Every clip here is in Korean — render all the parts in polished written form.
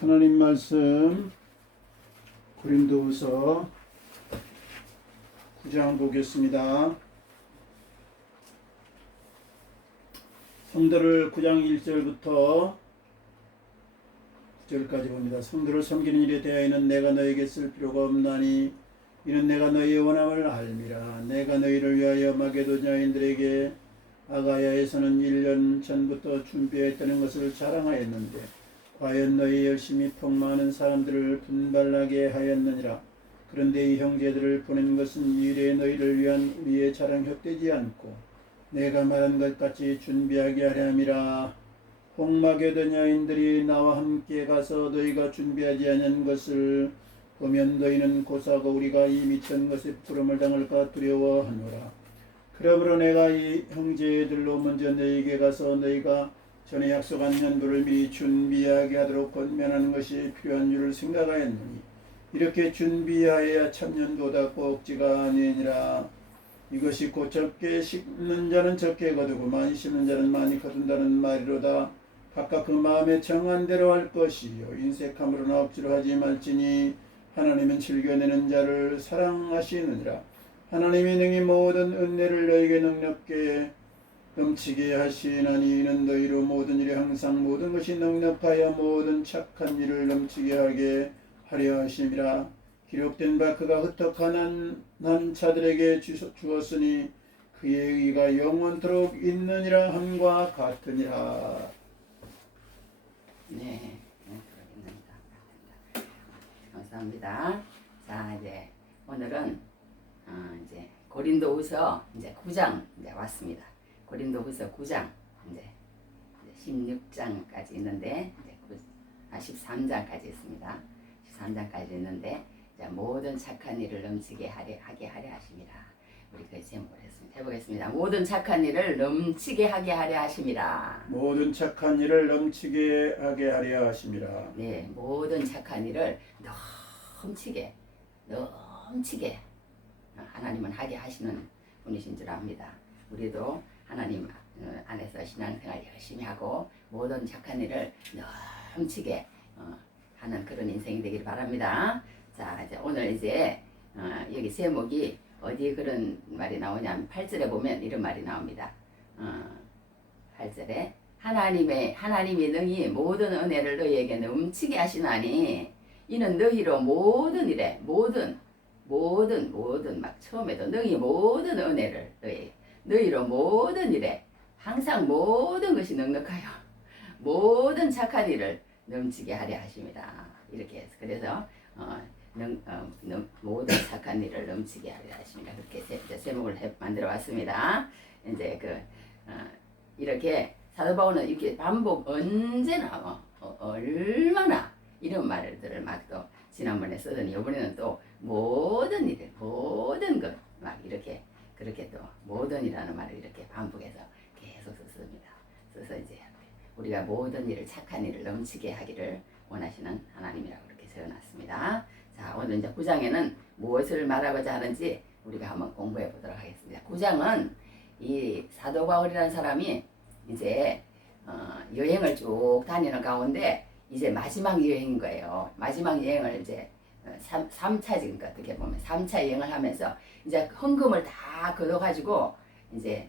하나님 말씀 고린도후서 9장 보겠습니다. 성도를 9장 1절부터 9절까지 봅니다. 성도를 섬기는 일에 대하여는 내가 너에게 쓸 필요가 없나니 이는 내가 너희의 원함을 알미라. 내가 너희를 위하여 마게도냐인들에게 아가야에서는 1년 전부터 준비했다는 것을 자랑하였는데 과연 너희 열심히 폭망하는 사람들을 분발하게 하였느니라. 그런데 이 형제들을 보낸 것은 이래 너희를 위한 우리의 자랑 헛되지 않고 내가 말한 것 같이 준비하게 하려 함이라. 홍마게도냐인들이 나와 함께 가서 너희가 준비하지 않은 것을 보면 너희는 고사하고 우리가 이 미천 것에 부름을 당할까 두려워하노라. 그러므로 내가 이 형제들로 먼저 너희에게 가서 너희가 전에 약속한 연도를 미리 준비하게 하도록 권면하는 것이 필요한 줄을 생각하였노니 이렇게 준비하여야 참연보다 꼭지가 아니니라. 이것이 곧 적게 심는 자는 적게 거두고 많이 심는 자는 많이 거둔다는 말이로다. 각각 그 마음에 정한 대로 할 것이요 인색함으로나 억지로 하지 말지니 하나님은 즐겨내는 자를 사랑하시느니라. 하나님이 능히 모든 은혜를 너에게 능력게 넘치게 하시나니 이는 너희로 모든 일에 항상 모든 것이 넉넉하여 모든 착한 일을 넘치게 하게 하려 하심이라. 기록된 바 그가 흩어가난 자들에게 주었으니 그의 의가 영원토록 있느니라 함과 같으니라. 네, 감사합니다. 자, 이제 오늘은 이제 고린도후서 이제 9장 이제 왔습니다. 고린도후서 9장 이제 16장까지 있는데 이제 13장까지 있습니다. 13장까지 있는데 이제 모든 착한 일을 넘치게 하게 하려 하심이라. 우리 그 제목을 했습니다. 해보겠습니다. 모든 착한 일을 넘치게 하게 하려 하심이라. 모든 착한 일을 넘치게 하게 하려 하심이라. 네, 모든 착한 일을 넘치게 하나님은 하게 하시는 분이신 줄 압니다. 우리도 하나님 안에서 신앙생활 열심히 하고 모든 착한 일을 넘치게 하는 그런 인생이 되길 바랍니다. 자, 이제 오늘 이제 여기 제목이 어디 그런 말이 나오냐면 8절에 보면 이런 말이 나옵니다. 8절에 하나님이 능히 모든 은혜를 너희에게 넘치게 하시나니 이는 너희로 모든 일에 모든 막 처음에도 능히 모든 은혜를 너희로 모든 일에 항상 모든 것이 넉넉하여 모든 착한 일을 넘치게 하려 하십니다. 이렇게 해서 그래서 모든 착한 일을 넘치게 하려 하십니다. 그렇게 제목을 만들어 왔습니다. 이제 이렇게 사도 바울은 이렇게 반복 언제나 얼마나 이런 말들을 막 또 지난번에 쓰더니 이번에는 또 모든 일을 모든 것 막 이렇게 그렇게 또 모든이라는 말을 이렇게 반복해서 계속 썼습니다. 써서 이제 우리가 모든 일을 착한 일을 넘치게 하기를 원하시는 하나님이라고 이렇게 적어놨습니다. 자, 오늘 이제 9장에는 무엇을 말하고자 하는지 우리가 한번 공부해 보도록 하겠습니다. 9장은 이 사도 바울이라는 사람이 이제 여행을 쭉 다니는 가운데 이제 마지막 여행인 거예요. 마지막 여행을 이제 3차 지금 어떻게 보면 3차 여행을 하면서 이제 헌금을 다 걷어가지고 이제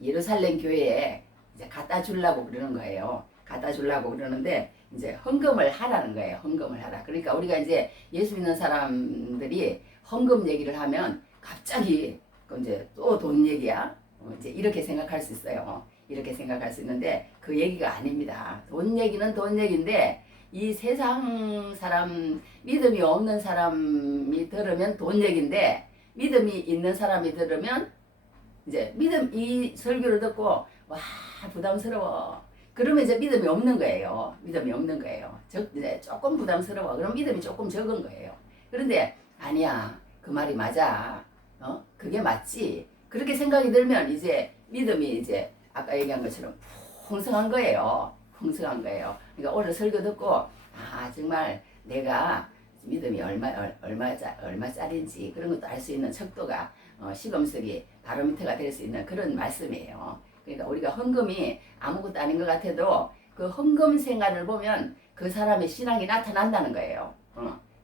예루살렘 교회에 이제 갖다 주려고 그러는 거예요. 갖다 주려고 그러는데 이제 헌금을 하라는 거예요. 헌금을 하라. 그러니까 우리가 이제 예수 믿는 사람들이 헌금 얘기를 하면 갑자기 이제 또 돈 얘기야. 이제 이렇게 생각할 수 있어요. 이렇게 생각할 수 있는데 그 얘기가 아닙니다. 돈 얘기는 돈 얘기인데 이 세상 사람 믿음이 없는 사람이 들으면 돈 얘기인데 믿음이 있는 사람이 들으면 이제 이 설교를 듣고 와 부담스러워. 그러면 이제 믿음이 없는 거예요. 믿음이 없는 거예요. 이제 조금 부담스러워. 그럼 믿음이 조금 적은 거예요. 그런데 아니야 그 말이 맞아. 그게 맞지. 그렇게 생각이 들면 이제 믿음이 이제 아까 얘기한 것처럼 풍성한 거예요. 풍성한 거예요. 그러니까 오늘 설교 듣고 정말 내가 믿음이 얼마짜리인지 그런 것도 알 수 있는 척도가 시금석이 바로미터가 될 수 있는 그런 말씀이에요. 그러니까 우리가 헌금이 아무것도 아닌 것 같아도 그 헌금 생활을 보면 그 사람의 신앙이 나타난다는 거예요.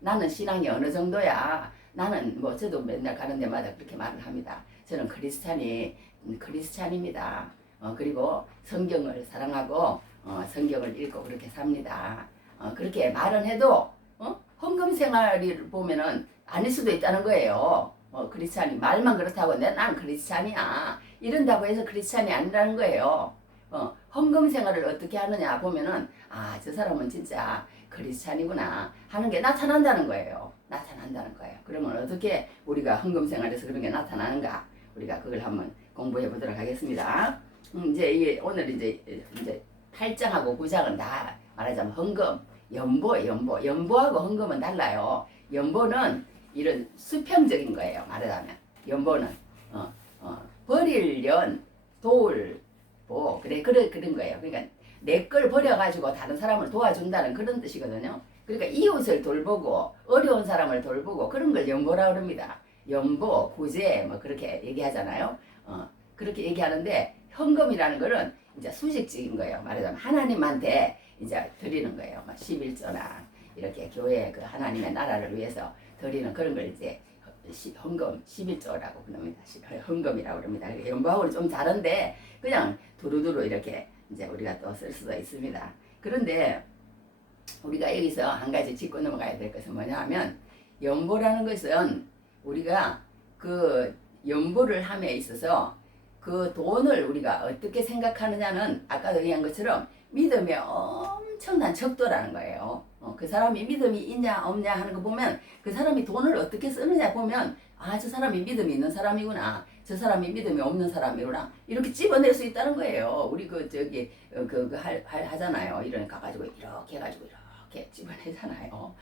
나는 신앙이 어느 정도야. 나는 뭐 저도 맨날 가는 데마다 그렇게 말을 합니다. 저는 크리스찬입니다. 그리고 성경을 사랑하고 성경을 읽고 그렇게 삽니다. 그렇게 말은 해도 헌금 생활을 보면은 아닐 수도 있다는 거예요. 크리스찬이 말만 그렇다고 난 크리스찬이야 이런다고 해서 크리스찬이 아니라는 거예요. 헌금 생활을 어떻게 하느냐 보면은 저 사람은 진짜 크리스찬이구나 하는 게 나타난다는 거예요. 나타난다는 거예요. 그러면 어떻게 우리가 헌금 생활에서 그런 게 나타나는가? 우리가 그걸 한번 공부해 보도록 하겠습니다. 이제 오늘 이제 8장하고 9장은 다 말하자면 헌금, 연보하고 헌금은 달라요. 연보는 이런 수평적인 거예요. 말하자면 연보는 버릴 연, 도울, 보 그런 거예요. 그러니까 내 걸 버려가지고 다른 사람을 도와준다는 그런 뜻이거든요. 그러니까 이웃을 돌보고 어려운 사람을 돌보고 그런 걸 연보라고 합니다. 연보, 구제 뭐 그렇게 얘기하잖아요. 그렇게 얘기하는데 헌금이라는 거는 이제 수직적인 거예요. 말하자면 하나님한테 이제 드리는 거예요. 11조나 이렇게 교회 그 하나님의 나라를 위해서 드리는 그런 걸 이제 헌금 11조라고 그럽니다. 헌금이라고 그럽니다. 연보하고는 좀 다른데 그냥 두루두루 이렇게 이제 우리가 또 쓸 수도 있습니다. 그런데 우리가 여기서 한 가지 짚고 넘어가야 될 것은 뭐냐 하면 연보라는 것은 우리가 그 연보를 함에 있어서 그 돈을 우리가 어떻게 생각하느냐는 아까도 얘기한 것처럼 믿음의 엄청난 척도라는 거예요. 그 사람이 믿음이 있냐 없냐 하는 거 보면 그 사람이 돈을 어떻게 쓰느냐 보면 저 사람이 믿음이 있는 사람이구나. 저 사람이 믿음이 없는 사람이구나. 이렇게 집어낼 수 있다는 거예요. 우리 하잖아요. 이런 가가지고 이렇게 해가지고 이렇게 집어내잖아요.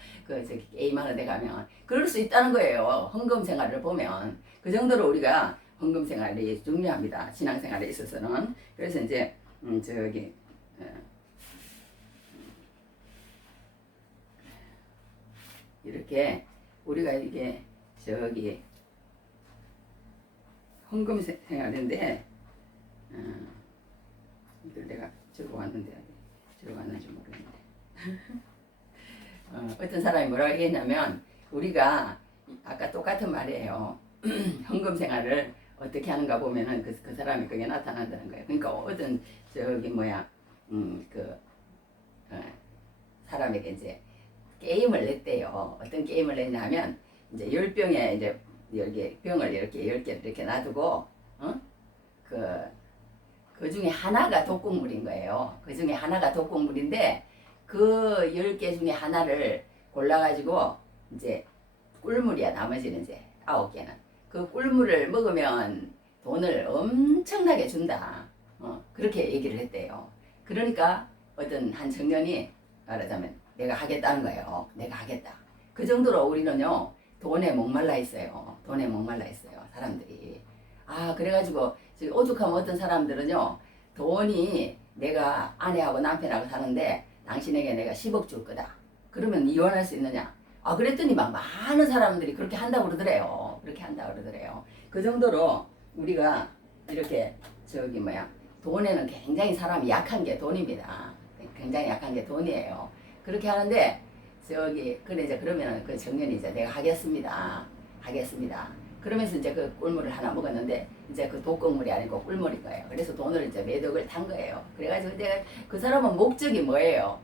게임하는 데 가면 그럴 수 있다는 거예요. 헌금 생활을 보면 그 정도로 우리가 헌금 생활이 중요합니다. 신앙생활에 있어서는. 그래서 이제 이렇게 우리가 이게 헌금 생활인데 이걸 내가 적어왔는데 적어왔는지 모르겠는데 어떤 사람이 뭐라고 얘기했냐면 우리가 아까 똑같은 말이에요. 헌금 생활을 어떻게 하는가 보면은 그 사람이 그게 나타난다는 거예요. 그러니까 어떤 사람에게 이제 게임을 냈대요. 어떤 게임을 냈냐면 이제 10병에 이제 병을 이렇게 10개를 이렇게 놔두고 그 중에 하나가 독극물인 거예요. 그 중에 하나가 독극물인데 그 10개 중에 하나를 골라가지고 이제 꿀물이야. 나머지는 이제 9개는 그 꿀물을 먹으면 돈을 엄청나게 준다. 그렇게 얘기를 했대요. 그러니까 어떤 한 청년이 말하자면 내가 하겠다는 거예요. 내가 하겠다. 그 정도로 우리는요 돈에 목말라 있어요. 돈에 목말라 있어요. 사람들이. 그래가지고 지금 오죽하면 어떤 사람들은요 돈이 내가 아내하고 남편하고 사는데 당신에게 내가 10억 줄 거다. 그러면 이혼할 수 있느냐? 그랬더니 막 많은 사람들이 그렇게 한다고 그러더래요. 그렇게 한다고 그러더래요. 그 정도로 우리가 이렇게 돈에는 굉장히 사람이 약한 게 돈입니다. 굉장히 약한 게 돈이에요. 그렇게 하는데 그러면 그 청년이 이제 내가 하겠습니다. 그러면서 이제 그 꿀물을 하나 먹었는데 이제 그 독극물이 아니고 꿀물인 거예요. 그래서 돈을 이제 매덕을 탄 거예요. 그래가지고 이제 그 사람은 목적이 뭐예요?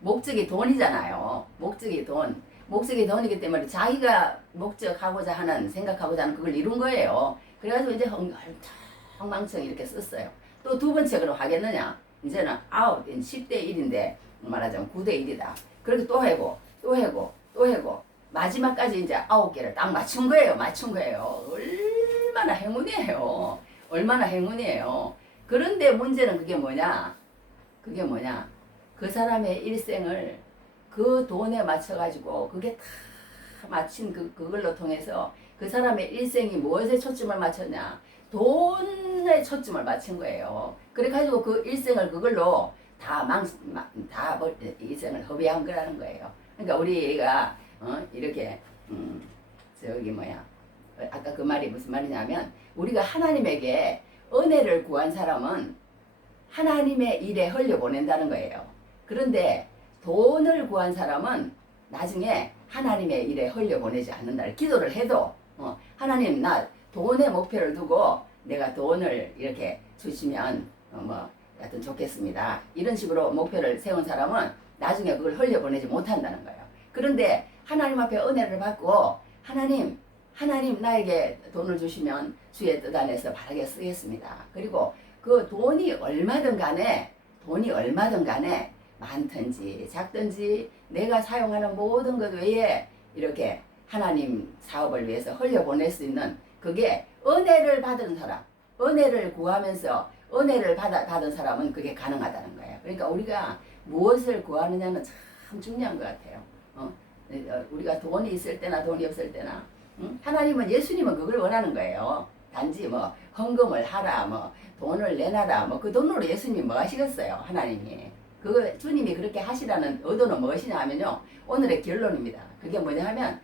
목적이 돈이잖아요. 목적이 돈이기 때문에 자기가 목적하고자 하는 생각하고자 하는 그걸 이룬 거예요. 그래가지고 이제 엉망청 이렇게 썼어요. 또 두 번째 그럼 하겠느냐? 이제는 10대 1인데 말하자면 9대 1이다. 그렇게 또 해고 마지막까지 이제 9개를 딱 맞춘 거예요. 얼마나 행운이에요. 그런데 문제는 그게 뭐냐? 그 사람의 일생을 그 돈에 맞춰가지고 그게 다 마친 그걸로 통해서 그 사람의 일생이 무엇에 초점을 맞췄냐? 돈에 초점을 맞춘 거예요. 그래가지고 그 일생을 그걸로 일생을 허비한 거라는 거예요. 그러니까 우리가 이렇게 아까 그 말이 무슨 말이냐면 우리가 하나님에게 은혜를 구한 사람은 하나님의 일에 흘려보낸다는 거예요. 그런데 돈을 구한 사람은 나중에 하나님의 일에 흘려보내지 않는다. 기도를 해도 하나님 나 돈의 목표를 두고 내가 돈을 이렇게 주시면 하여튼 좋겠습니다. 이런 식으로 목표를 세운 사람은 나중에 그걸 흘려보내지 못한다는 거예요. 그런데 하나님 앞에 은혜를 받고 하나님 나에게 돈을 주시면 주의 뜻 안에서 바르게 쓰겠습니다. 그리고 그 돈이 얼마든 간에 많든지 작든지 내가 사용하는 모든 것 외에 이렇게 하나님 사업을 위해서 흘려보낼 수 있는 그게 은혜를 받은 사람, 은혜를 구하면서 은혜를 받은 사람은 그게 가능하다는 거예요. 그러니까 우리가 무엇을 구하느냐는 참 중요한 것 같아요. 우리가 돈이 있을 때나 돈이 없을 때나 하나님은 예수님은 그걸 원하는 거예요. 단지 헌금을 하라, 돈을 내놔라, 그 돈으로 예수님이 뭐 하시겠어요, 하나님이. 주님이 그렇게 하시라는 의도는 무엇이냐 하면요, 오늘의 결론입니다. 그게 뭐냐 하면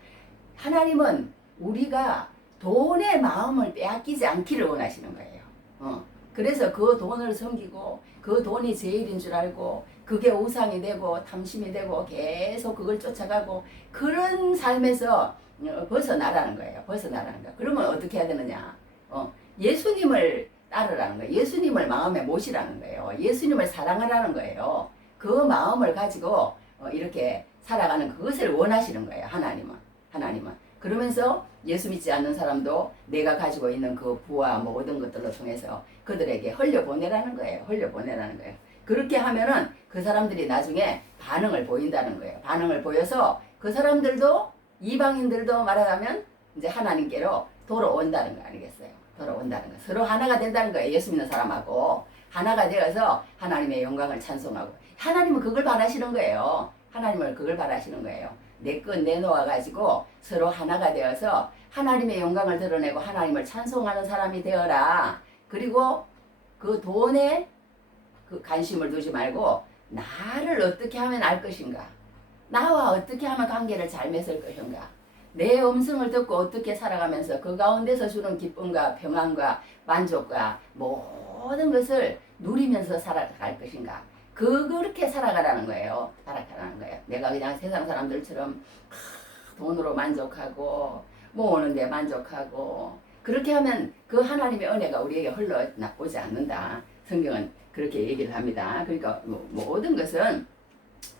하나님은 우리가 돈의 마음을 빼앗기지 않기를 원하시는 거예요. 그래서 그 돈을 섬기고 그 돈이 제일인 줄 알고 그게 우상이 되고 탐심이 되고 계속 그걸 쫓아가고 그런 삶에서 벗어나라는 거예요. 벗어나라는 거예요. 그러면 어떻게 해야 되느냐? 예수님을 따르라는 거예요. 예수님을 마음에 모시라는 거예요. 예수님을 사랑하라는 거예요. 그 마음을 가지고 이렇게 살아가는 그것을 원하시는 거예요. 하나님은. 그러면서 예수 믿지 않는 사람도 내가 가지고 있는 그 부와 모든 것들로 통해서 그들에게 흘려보내라는 거예요. 흘려보내라는 거예요. 그렇게 하면은 그 사람들이 나중에 반응을 보인다는 거예요. 반응을 보여서 그 사람들도 이방인들도 말하자면 이제 하나님께로 돌아온다는 거 아니겠어요? 돌아온다는 거. 서로 하나가 된다는 거예요. 예수 믿는 사람하고 하나가 되어서 하나님의 영광을 찬송하고 하나님은 그걸 바라시는 거예요. 하나님은 그걸 바라시는 거예요. 내 것 내놓아 가지고 서로 하나가 되어서 하나님의 영광을 드러내고 하나님을 찬송하는 사람이 되어라. 그리고 그 돈에 그 관심을 두지 말고 나를 어떻게 하면 알 것인가? 나와 어떻게 하면 관계를 잘 맺을 것인가? 내 음성을 듣고 어떻게 살아가면서 그 가운데서 주는 기쁨과 평안과 만족과 모든 것을 누리면서 살아갈 것인가? 그렇게 살아가라는 거예요. 살아가라는 거예요. 내가 그냥 세상 사람들처럼 돈으로 만족하고 모으는데 만족하고 그렇게 하면 그 하나님의 은혜가 우리에게 흘러오지 않는다. 성경은 그렇게 얘기를 합니다. 그러니까 모든 것은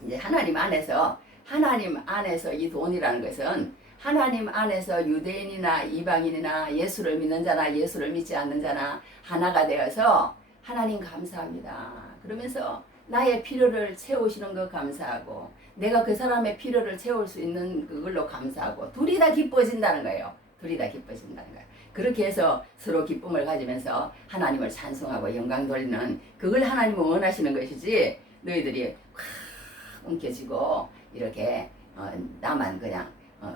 이제 하나님 안에서 이 돈이라는 것은 하나님 안에서 유대인이나 이방인이나 예수를 믿는 자나 예수를 믿지 않는 자나 하나가 되어서 하나님 감사합니다. 그러면서 나의 필요를 채우시는 거 감사하고 내가 그 사람의 필요를 채울 수 있는 그걸로 감사하고 둘이 다 기뻐진다는 거예요. 둘이 다 기뻐진다는 거예요. 그렇게 해서 서로 기쁨을 가지면서 하나님을 찬송하고 영광 돌리는 그걸 하나님은 원하시는 것이지 너희들이 확 움켜쥐고 이렇게 나만 그냥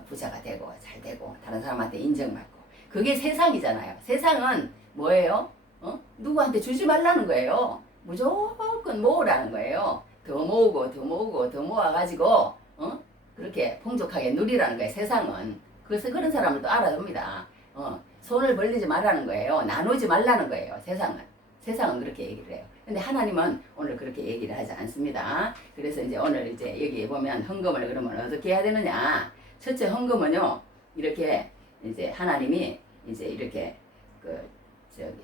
부자가 되고 잘 되고 다른 사람한테 인정받고 그게 세상이잖아요. 세상은 뭐예요? 누구한테 주지 말라는 거예요. 무조건 모으라는 거예요. 더 모으고 더 모아가지고 그렇게 풍족하게 누리라는 거예요. 세상은. 그래서 그런 사람을 또 알아둡니다. 손을 벌리지 말라는 거예요. 나누지 말라는 거예요. 세상은 그렇게 얘기를 해요. 근데 하나님은 오늘 그렇게 얘기를 하지 않습니다. 그래서 이제 오늘 이제 여기 보면 헌금을 그러면 어떻게 해야 되느냐? 첫째 헌금은요. 이렇게 이제 하나님이 이제 이렇게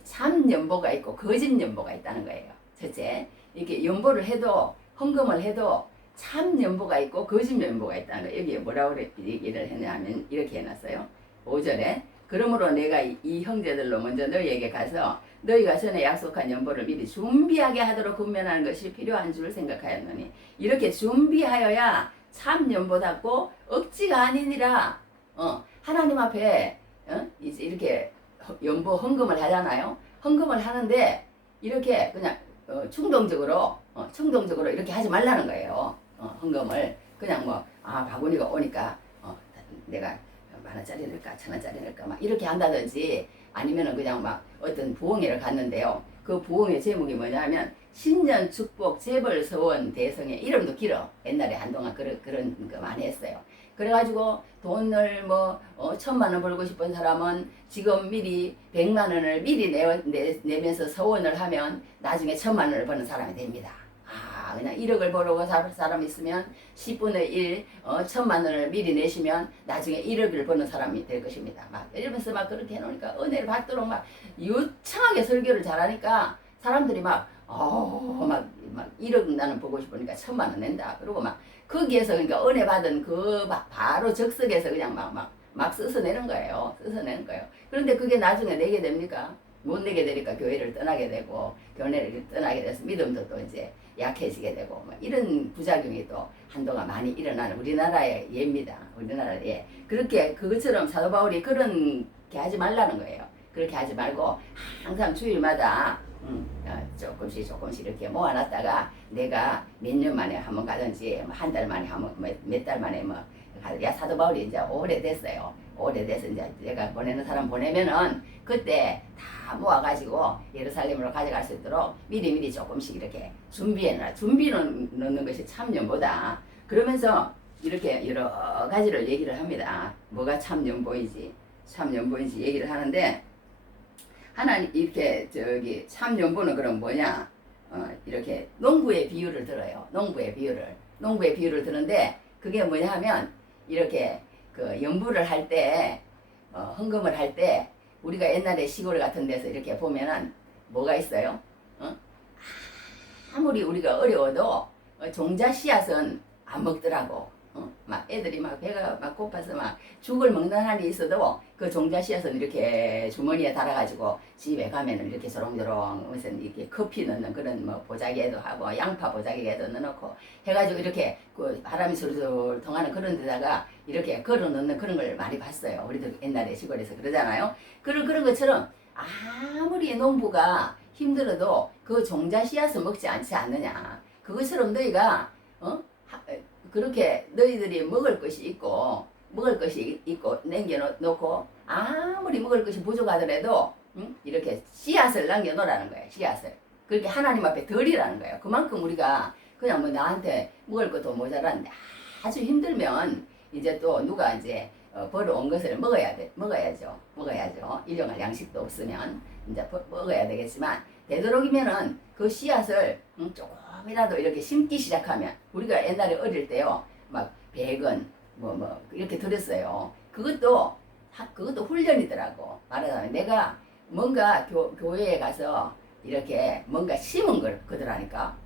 참 연보가 있고 거짓 연보가 있다는 거예요. 첫째, 이렇게 연보를 해도 헌금을 해도 참 연보가 있고 거짓 연보가 있다는 거예요. 여기에 뭐라고 얘기를 했냐면 이렇게 해놨어요. 5절에 그러므로 내가 이 형제들로 먼저 너희에게 가서 너희가 전에 약속한 연보를 미리 준비하게 하도록 군면하는 것이 필요한 줄 생각하였노니 이렇게 준비하여야 참 연보답고 억지가 아니니라. 하나님 앞에 이제 이렇게 연보 헌금을 하잖아요. 헌금을 하는데 이렇게 그냥 충동적으로 이렇게 하지 말라는 거예요. 헌금을 그냥 바구니가 오니까 내가 10,000원짜리 넣을까 1,000원짜리 넣을까 막 이렇게 한다든지 아니면은 그냥 막 어떤 부흥회를 갔는데요. 그 부흥의 제목이 뭐냐면 신년 축복 재벌 서원 대성의 이름도 길어. 옛날에 한동안 그런 거 많이 했어요. 그래가지고 돈을 뭐 1,000만 원 벌고 싶은 사람은 지금 미리 100만 원을 미리 내면서 서원을 하면 나중에 1,000만 원을 버는 사람이 됩니다. 아, 그냥 1억을 벌고 살 사람 있으면 10분의 1, 1,000만 원을 미리 내시면 나중에 1억을 버는 사람이 될 것입니다. 막 이러면서 막 그렇게 해놓으니까 은혜를 받도록 막 유창하게 설교를 잘하니까 사람들이 막 1억 나는 보고 싶으니까 1,000만 원 낸다. 그러고 막 거기에서 그러니까 은혜 받은 그 바로 적석에서 그냥 막 써서내는 거예요. 써서내는 거예요. 그런데 그게 나중에 내게 됩니까? 못 내게 되니까 교회를 떠나게 되고 교회를 떠나게 돼서 믿음도 또 이제 약해지게 되고 뭐 이런 부작용이 또 한동안 많이 일어나는 우리나라의 예입니다. 우리나라의 예. 그렇게 그것처럼 사도 바울이 그렇게 하지 말라는 거예요. 그렇게 하지 말고 항상 주일마다 조금씩 이렇게 모아놨다가 내가 몇 년 만에 한번 가든지 한 달 만에 한번 몇 달 만에 사도 바울이 이제 오래됐어요. 오래돼서 이제 내가 보내는 사람 보내면은 그때 다 모아가지고 예루살렘으로 가져갈 수 있도록 미리 조금씩 이렇게 준비해놔. 준비는 넣는 것이 참여보다 그러면서 이렇게 여러 가지를 얘기를 합니다. 뭐가 참연보인지 얘기를 하는데 하나님 이렇게 참연보는 그럼 뭐냐? 이렇게 농부의 비유를 들어요. 농부의 비유를 드는데 그게 뭐냐 하면 이렇게 그 연부를 할 때 헌금을 할 때 우리가 옛날에 시골 같은 데서 이렇게 보면은 뭐가 있어요? 아무리 우리가 어려워도 종자 씨앗은 안 먹더라고. 막 애들이 막 배가 막 고파서 막 죽을 먹는 한이 있어도 그 종자 씨앗은 이렇게 주머니에 달아가지고 집에 가면은 이렇게 조롱조롱 무슨 이렇게 커피 넣는 그런 뭐 보자기에도 하고 양파 보자기에도 넣어놓고 해가지고 이렇게 그 바람이 술술 통하는 그런 데다가 이렇게 걸어 넣는 그런 걸 많이 봤어요. 우리도 옛날에 시골에서 그러잖아요. 그런 것처럼 아무리 농부가 힘들어도 그 종자 씨앗을 먹지 않지 않느냐. 그것처럼 너희가 그렇게 너희들이 먹을 것이 있고 남겨놓고 아무리 먹을 것이 부족하더라도 이렇게 씨앗을 남겨놓으라는 거예요. 씨앗을 그렇게 하나님 앞에 드리라는 거예요. 그만큼 우리가 그냥 뭐 나한테 먹을 것도 모자란데 아주 힘들면 이제 또 누가 이제 벌어온 것을 먹어야죠. 일용할 양식도 없으면 이제 먹어야 되겠지만 되도록이면은 그 씨앗을 조금이라도 이렇게 심기 시작하면 우리가 옛날에 어릴 때요 막 100원 뭐 이렇게 들었어요. 그것도 훈련이더라고. 말하자면 내가 뭔가 교회에 가서 이렇게 뭔가 심은 거더라니까.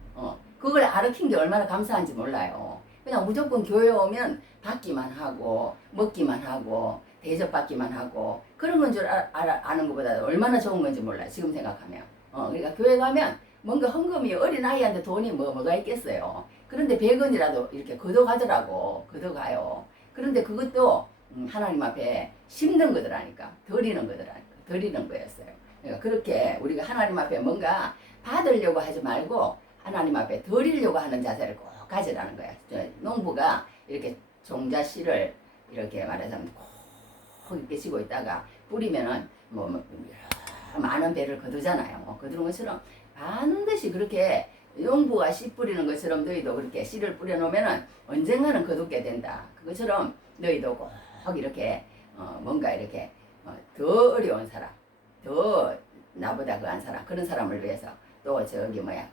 그걸 알아킨 게 얼마나 감사한지 몰라요. 그냥 무조건 교회 오면 받기만 하고 먹기만 하고 대접받기만 하고 그런 건 줄 아는 것보다 얼마나 좋은 건지 몰라요. 지금 생각하면. 그러니까 교회 가면 뭔가 헌금이 어린아이한테 돈이 뭐가 있겠어요. 그런데 100원이라도 이렇게 걷어가더라고. 걷어가요. 그런데 그것도 하나님 앞에 심는 거더라니까. 드리는 거였어요. 그러니까 그렇게 우리가 하나님 앞에 뭔가 받으려고 하지 말고 하나님 앞에 드리려고 하는 자세를 꼭 가지라는 거야. 농부가 이렇게 종자 씨를 이렇게 말하자면 꼭 이렇게 쥐고 있다가 뿌리면은 많은 배를 거두잖아요. 거두는 것처럼 반드시 그렇게 농부가 씨 뿌리는 것처럼 너희도 그렇게 씨를 뿌려놓으면은 언젠가는 거두게 된다. 그것처럼 너희도 꼭 이렇게 뭔가 이렇게 더 어려운 사람, 더 나보다 그한 사람, 그런 사람을 위해서 또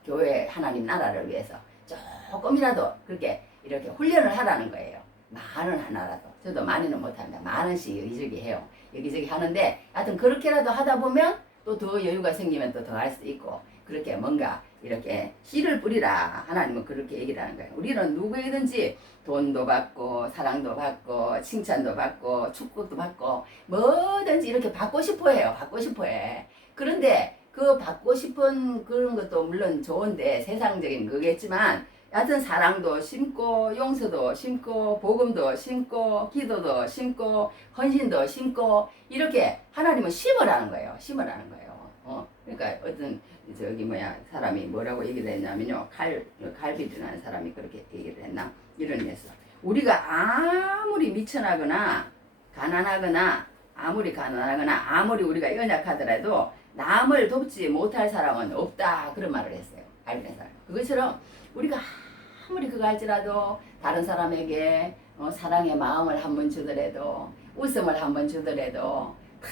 교회 하나님 나라를 위해서 조금이라도 그렇게 이렇게 훈련을 하라는 거예요. 만원 하나라도. 저도 많이는 못합니다. 10,000원씩 여기저기 해요. 여기저기 하는데 하여튼 그렇게라도 하다 보면 또 더 여유가 생기면 또 더 할 수 있고 그렇게 뭔가 이렇게 씨를 뿌리라. 하나님은 그렇게 얘기를 하는 거예요. 우리는 누구에든지 돈도 받고 사랑도 받고 칭찬도 받고 축복도 받고 뭐든지 이렇게 받고 싶어 해요. 받고 싶어 해. 그런데 그 받고 싶은 그런 것도 물론 좋은데 세상적인 거겠지만 여하튼 사랑도 심고 용서도 심고 복음도 심고 기도도 심고 헌신도 심고 이렇게 하나님은 심으라는 거예요. 그러니까 어떤 사람이 뭐라고 얘기를 했냐면요. 칼빈이라는 사람이 그렇게 얘기를 했나 이런 데서 우리가 아무리 미천하거나 가난하거나 아무리 우리가 연약하더라도 남을 돕지 못할 사람은 없다 그런 말을 했어요. 알게 사람. 그것처럼 우리가 아무리 그거 할지라도 다른 사람에게 사랑의 마음을 한번 주더라도 웃음을 한번 주더라도 다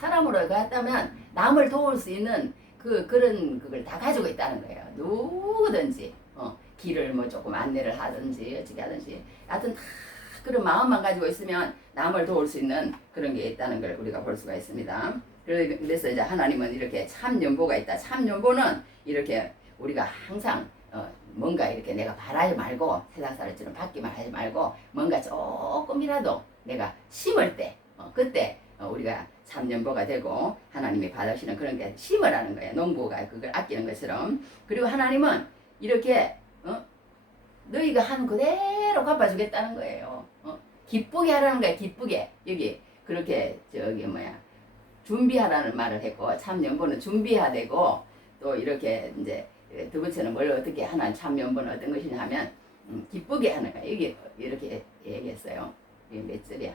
사람으로 갔다면 남을 도울 수 있는 그런 그걸 다 가지고 있다는 거예요. 누구든지 길을 뭐 조금 안내를 하든지 어떻게 하든지 하여튼 다 그런 마음만 가지고 있으면 남을 도울 수 있는 그런 게 있다는 걸 우리가 볼 수가 있습니다. 그래서 이제 하나님은 이렇게 참 연보가 있다. 참 연보는 이렇게 우리가 항상 뭔가 이렇게 내가 바라지 말고 세상살이처럼 받기만 하지 말고 뭔가 조금이라도 내가 심을 때 그때 우리가 참 연보가 되고 하나님이 받으시는 그런 게 심으라는 거예요. 농부가 그걸 아끼는 것처럼. 그리고 하나님은 이렇게 너희가 한 그대로 갚아주겠다는 거예요. 기쁘게 하라는 거야. 기쁘게. 여기 그렇게 준비하라는 말을 했고 참 연보는 준비해야 되고 또 이렇게 이제 두 번째는 뭘 어떻게 하나 참 연보는 어떤 것이냐 하면 기쁘게 하는 거야. 여기 이렇게 얘기했어요. 이게 몇 절이야?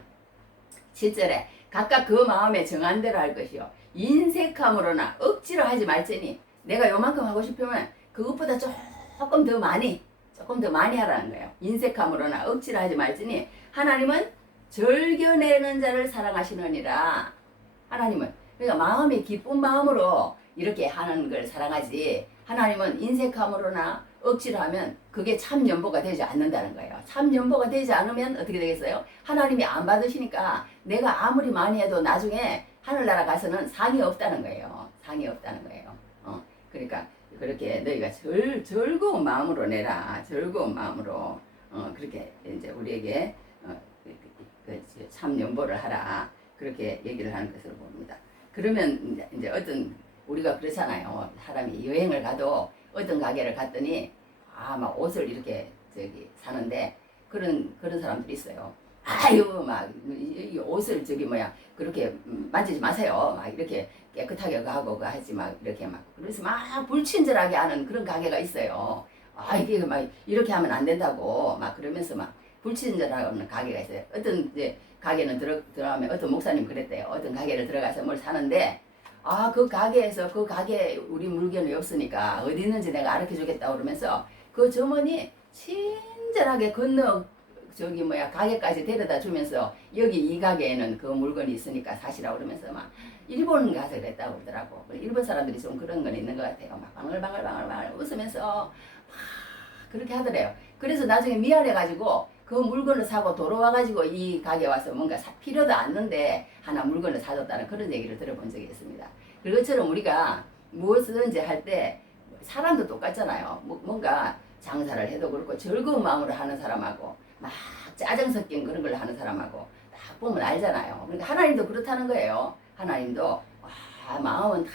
7절에 각각 그 마음에 정한 대로 할 것이요 인색함으로나 억지로 하지 말지니 내가 요만큼 하고 싶으면 그것보다 조금 더 많이 하라는 거예요. 인색함으로나 억지로 하지 말지니 하나님은 절겨내는 자를 사랑하시느니라. 하나님은 그러니까 마음이 기쁜 마음으로 이렇게 하는 걸 사랑하지 하나님은 인색함으로나 억지로 하면 그게 참 연보가 되지 않는다는 거예요. 참 연보가 되지 않으면 어떻게 되겠어요? 하나님이 안 받으시니까 내가 아무리 많이 해도 나중에 하늘나라 가서는 상이 없다는 거예요. 상이 없다는 거예요. 그러니까 그렇게 너희가 즐거운 마음으로 내라. 즐거운 마음으로 그렇게 이제 우리에게 참 연보를 하라. 그렇게 얘기를 하는 것으로 봅니다. 그러면 이제 어떤 우리가 그렇잖아요. 사람이 여행을 가도 어떤 가게를 갔더니 막 옷을 이렇게 사는데 그런 사람들이 있어요. 아유 막 이 옷을 그렇게 만지지 마세요. 막 이렇게 깨끗하게 하고 하지 막 이렇게 막 그래서 막 불친절하게 하는 그런 가게가 있어요. 이게 막 이렇게 하면 안 된다고 막 그러면서 막 불친절하는 가게가 있어요. 어떤 이제 가게는 들어가면 어떤 목사님 그랬대요. 어떤 가게를 들어가서 뭘 사는데 그 가게에서 그 가게에 우리 물건이 없으니까 어디 있는지 내가 가르쳐 주겠다 그러면서 그 점원이 친절하게 건너 가게까지 데려다 주면서 여기 이 가게에는 그 물건이 있으니까 사시라고 그러면서 막 일본 가서 그랬다고 그러더라고. 일본 사람들이 좀 그런 건 있는 것 같아요. 막 방울방울 웃으면서 막 그렇게 하더래요. 그래서 나중에 미안해가지고 그 물건을 사고 돌아와가지고 이 가게 와서 뭔가 필요도 않는데 하나 물건을 사줬다는 그런 얘기를 들어본 적이 있습니다. 그것처럼 우리가 무엇이든지 할 때 사람도 똑같잖아요. 뭔가 장사를 해도 그렇고 즐거운 마음으로 하는 사람하고 막 짜증 섞인 그런 걸 하는 사람하고 딱 보면 알잖아요. 그러니까 하나님도 그렇다는 거예요. 하나님도 마음은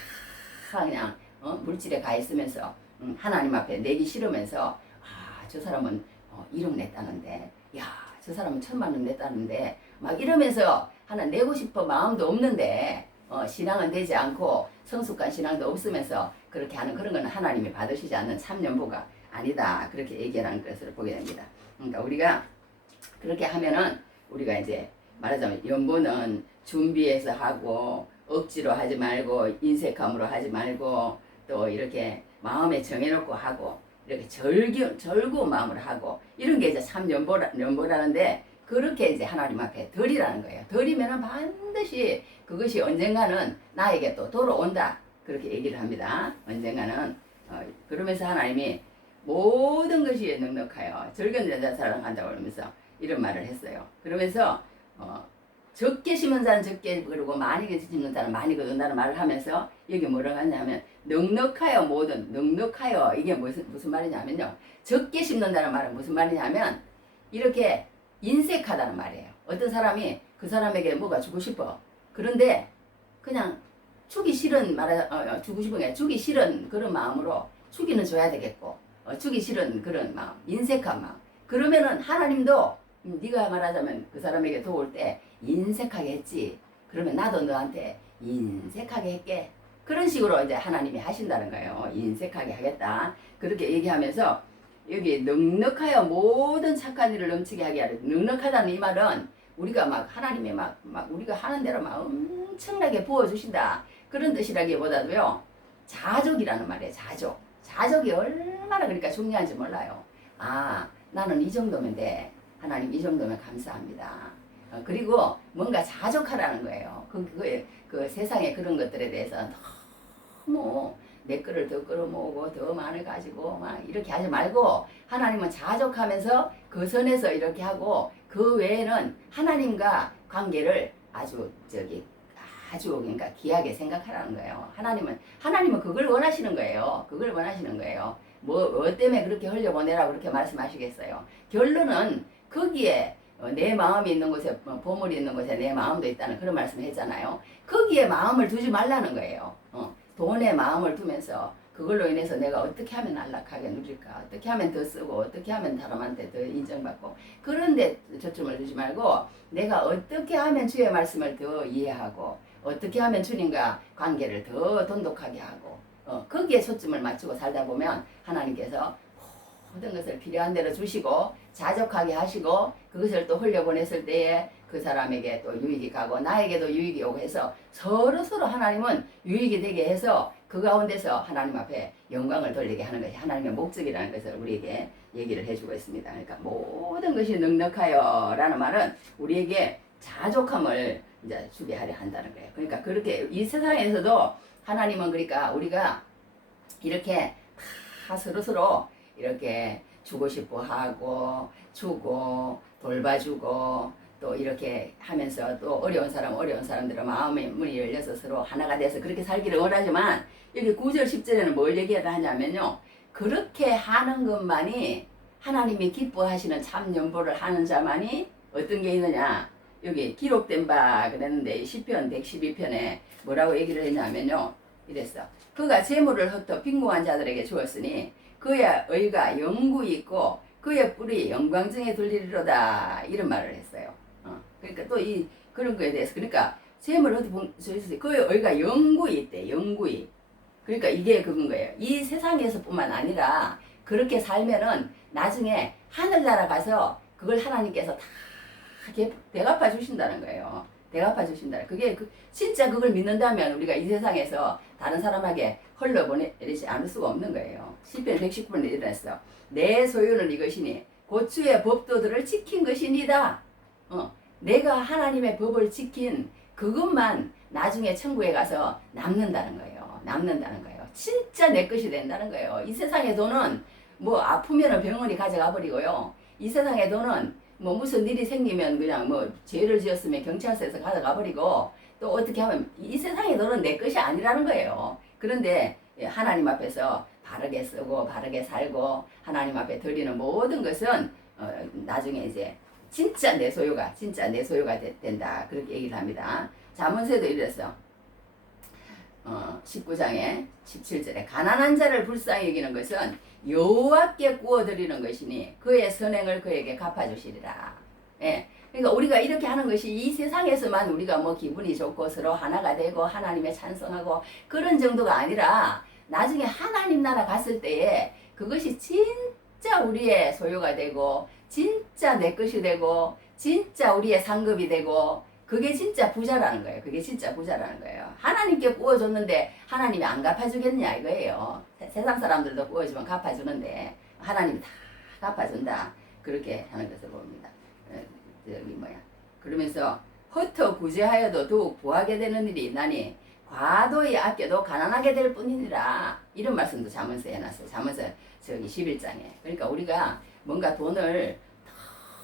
다 그냥 물질에 가 있으면서 하나님 앞에 내기 싫으면서 저 사람은 1억 냈다는데 저 사람은 1,000,000원 냈다는데 막 이러면서 하나 내고 싶어 마음도 없는데 신앙은 되지 않고 성숙한 신앙도 없으면서 그렇게 하는 그런 건 하나님이 받으시지 않는 참연보가 아니다. 그렇게 얘기하는 것을 보게 됩니다. 그러니까 우리가 그렇게 하면은 우리가 이제 말하자면 연보는 준비해서 하고 억지로 하지 말고 인색함으로 하지 말고 또 이렇게 마음에 정해놓고 하고 이렇게 즐거운 마음으로 하고 이런 게 이제 참 연보라는데 그렇게 이제 하나님 앞에 드리라는 거예요. 드리면은 반드시 그것이 언젠가는 나에게 또 돌아온다. 그렇게 얘기를 합니다. 언젠가는 그러면서 하나님이 모든 것이 넉넉하여 즐거운 자 사랑한다고 그러면서 이런 말을 했어요. 그러면서 적게 심은 자는 적게 그러고 많이 심는 자는 많이 거둔다는 말을 하면서 여기 뭐라고 하냐면 넉넉하여 모든 넉넉하여 이게 무슨 말이냐면요. 적게 심는다는 말은 무슨 말이냐면 이렇게 인색하다는 말이에요. 어떤 사람이 그 사람에게 뭐가 주고 싶어. 그런데 그냥 주기 싫은 주고 싶은 게 주기 싫은 그런 마음으로 주기는 줘야 되겠고 주기 싫은 그런 마음, 인색한 마음. 그러면은 하나님도 네가 말하자면 그 사람에게 도울 때 인색하게 했지. 그러면 나도 너한테 인색하게 할게. 그런 식으로 이제 하나님이 하신다는 거예요. 인색하게 하겠다. 그렇게 얘기하면서 여기 넉넉하여 모든 착한 일을 넘치게 하게 하려. 넉넉하다는 이 말은 우리가 막 하나님이 막 우리가 하는 대로 막 엄청나게 부어주신다. 그런 뜻이라기보다도요, 자족이라는 말이에요. 자족이 얼마나 그러니까 중요한지 몰라요. 아, 나는 이 정도면 돼. 하나님 이 정도면 감사합니다. 그리고 뭔가 자족하라는 거예요. 그 세상의 그런 것들에 대해서 너무 내 거를 더 끌어모으고 더 많이 가지고 막 이렇게 하지 말고 하나님은 자족하면서 그 선에서 이렇게 하고 그 외에는 하나님과 관계를 아주 그러니까 귀하게 생각하라는 거예요. 하나님은 그걸 원하시는 거예요. 그걸 원하시는 거예요. 뭐 때문에 그렇게 흘려보내라고 그렇게 말씀하시겠어요. 결론은 거기에 내 마음이 있는 곳에 보물이 있는 곳에 내 마음도 있다는 그런 말씀을 했잖아요. 거기에 마음을 두지 말라는 거예요. 돈에 마음을 두면서 그걸로 인해서 내가 어떻게 하면 안락하게 누릴까, 어떻게 하면 더 쓰고, 어떻게 하면 사람한테 더 인정받고, 그런데 초점을 두지 말고 내가 어떻게 하면 주의 말씀을 더 이해하고, 어떻게 하면 주님과 관계를 더 돈독하게 하고, 거기에 초점을 맞추고 살다 보면 하나님께서 모든 것을 필요한 대로 주시고 자족하게 하시고 그것을 또 흘려보냈을 때에 그 사람에게 또 유익이 가고 나에게도 유익이 오고 해서 서로 하나님은 유익이 되게 해서 그 가운데서 하나님 앞에 영광을 돌리게 하는 것이 하나님의 목적이라는 것을 우리에게 얘기를 해주고 있습니다. 그러니까 모든 것이 넉넉하여 라는 말은 우리에게 자족함을 이제 주게 하려 한다는 거예요. 그러니까 그렇게 이 세상에서도 하나님은 그러니까 우리가 이렇게 다 서로 이렇게 주고 싶어 하고 주고 돌봐주고 또 이렇게 하면서 또 어려운 사람들은 마음의 문이 열려서 서로 하나가 돼서 그렇게 살기를 원하지만 여기 9절 10절에는 뭘 얘기를 하냐면요, 그렇게 하는 것만이 하나님이 기뻐하시는 참 연보를 하는 자만이 어떤 게 있느냐, 여기 기록된 바 그랬는데 시편 112편에 뭐라고 얘기를 했냐면요, 이랬어. 그가 재물을 흩어 빈궁한 자들에게 주었으니 그의 의가 영구히 있고 그의 뿔이 영광중에 둘리리로다, 이런 말을 했어요. 그러니까 또 그런 거에 대해서, 그러니까 재물을 흩어 주었으니 그의 의가 영구히 있대. 영구히. 그러니까 이게 그건 거예요. 이 세상에서뿐만 아니라 그렇게 살면은 나중에 하늘나라 가서 그걸 하나님께서 다 대갚아 주신다는 거예요. 대갚아 주신다. 그게 진짜 그걸 믿는다면 우리가 이 세상에서 다른 사람에게 흘러보내지 않을 수가 없는 거예요. 시편 119편에 이랬어. 내 소유는 이것이니 곧 주의 법도들을 지킨 것이니다. 내가 하나님의 법을 지킨 그것만 나중에 천국에 가서 남는다는 거예요. 남는다는 거예요. 진짜 내 것이 된다는 거예요. 이 세상의 돈은 뭐 아프면은 병원이 가져가 버리고요. 이 세상의 돈은 뭐 무슨 일이 생기면 그냥 뭐 죄를 지었으면 경찰서에서 가져가 버리고, 또 어떻게 하면 이 세상의 돈은 내 것이 아니라는 거예요. 그런데 하나님 앞에서 바르게 쓰고 바르게 살고 하나님 앞에 드리는 모든 것은 나중에 이제 진짜 내 소유가 된다, 그렇게 얘기를 합니다. 잠언서에도 이랬어. 19장에 17절에 가난한 자를 불쌍히 여기는 것은 여호와께 구워드리는 것이니 그의 선행을 그에게 갚아주시리라. 예. 그러니까 우리가 이렇게 하는 것이 이 세상에서만 우리가 뭐 기분이 좋고 서로 하나가 되고 하나님의 찬송하고 그런 정도가 아니라 나중에 하나님 나라 갔을 때에 그것이 진짜 우리의 소유가 되고 진짜 내 것이 되고 진짜 우리의 상급이 되고, 그게 진짜 부자라는 거예요. 그게 진짜 부자라는 거예요. 하나님께 구워줬는데 하나님이 안 갚아주겠냐 이거예요. 세상 사람들도 구워주면 갚아주는데 하나님이 다 갚아준다, 그렇게 하는 것을 봅니다. 그러면서 흩어 구제하여도 더욱 부하게 되는 일이 있나니 과도히 아껴도 가난하게 될 뿐이니라, 이런 말씀도 잠언서에 해놨어요. 잠언서 11장에. 그러니까 우리가 뭔가 돈을